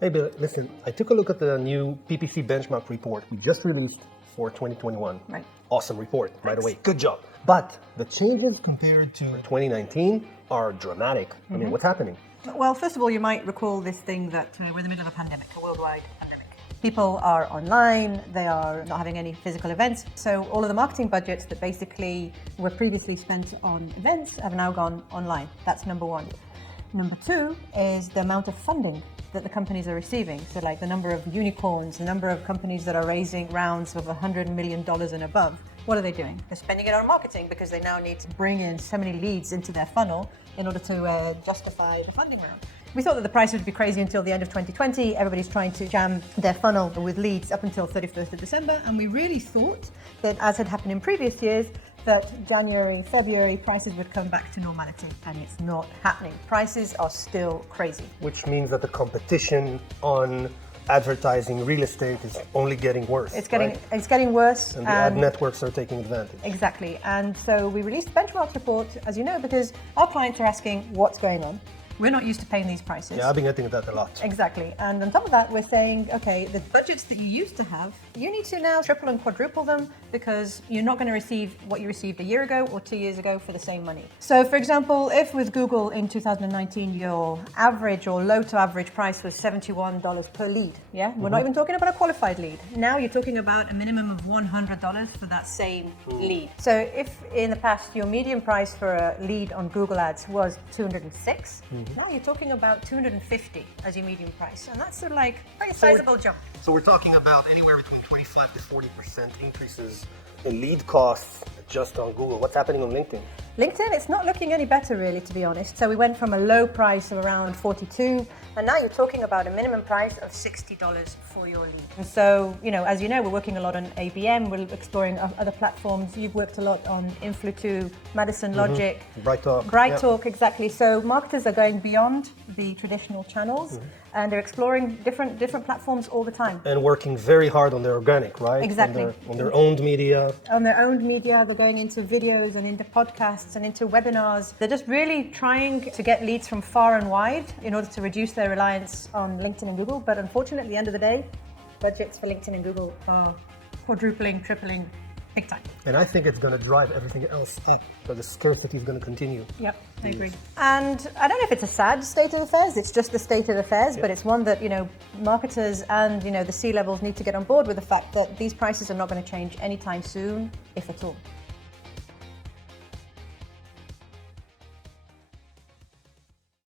Hey, Bill, listen, I took a look at the new PPC benchmark report we just released for 2021. Right. Awesome report, by the Thanks. way. Good job. But the changes compared to 2019 are dramatic. I mean, what's happening? Well, first of all, you might recall this thing that we're in the middle of a pandemic, a worldwide pandemic. People are online, they are not having any physical events. So all of the marketing budgets that basically were previously spent on events have now gone online. That's number one. Number two is the amount of funding that the companies are receiving. So like the number of unicorns, the number of companies that are raising rounds of $100 million and above. What are they doing? They're spending it on marketing because they now need to bring in so many leads into their funnel in order to justify the funding round. We thought that the price would be crazy until the end of 2020. Everybody's trying to jam their funnel with leads up until 31st of December. And we really thought that, as had happened in previous years, that January, February, prices would come back to normality. And it's not happening. Prices are still crazy. Which means that the competition on advertising real estate is only getting worse. It's getting right? worse. And the ad networks are taking advantage. Exactly. And so we released the benchmark report, as you know, because our clients are asking what's going on. We're not used to paying these prices. Yeah, I've been getting that a lot. Exactly. And on top of that, we're saying, okay, the budgets that you used to have, you need to now triple and quadruple them because you're not going to receive what you received a year ago or 2 years ago for the same money. So for example, if with Google in 2019, your average or low to average price was $71 per lead, yeah? We're not even talking about a qualified lead. Now you're talking about a minimum of $100 for that same lead. So if in the past your median price for a lead on Google Ads was $206, now you're talking about $250 as your median price. And that's sort of like a very sizable jump. So we're talking about anywhere between 25 to 40% increases in lead costs just on Google. What's happening on LinkedIn? LinkedIn, it's not looking any better really, to be honest. So we went from a low price of around 42, and now you're talking about a minimum price of $60 for your lead. And so, as you know, we're working a lot on ABM, we're exploring other platforms. You've worked a lot on Influ2, Madison Logic, BrightTalk, exactly. So marketers are going beyond the traditional channels, and they're exploring different platforms all the time. And working very hard on their organic, right? Exactly. On their owned media. On their owned media, they're going into videos and into podcasts and into webinars. They're just really trying to get leads from far and wide in order to reduce their reliance on LinkedIn and Google. But unfortunately, at the end of the day, budgets for LinkedIn and Google are quadrupling, tripling, big time. And I think it's going to drive everything else up, but the scarcity is going to continue. Yep, I agree. And I don't know if it's a sad state of affairs, it's just the state of affairs, but it's one that, marketers and, the C-levels need to get on board with the fact that these prices are not going to change anytime soon, if at all.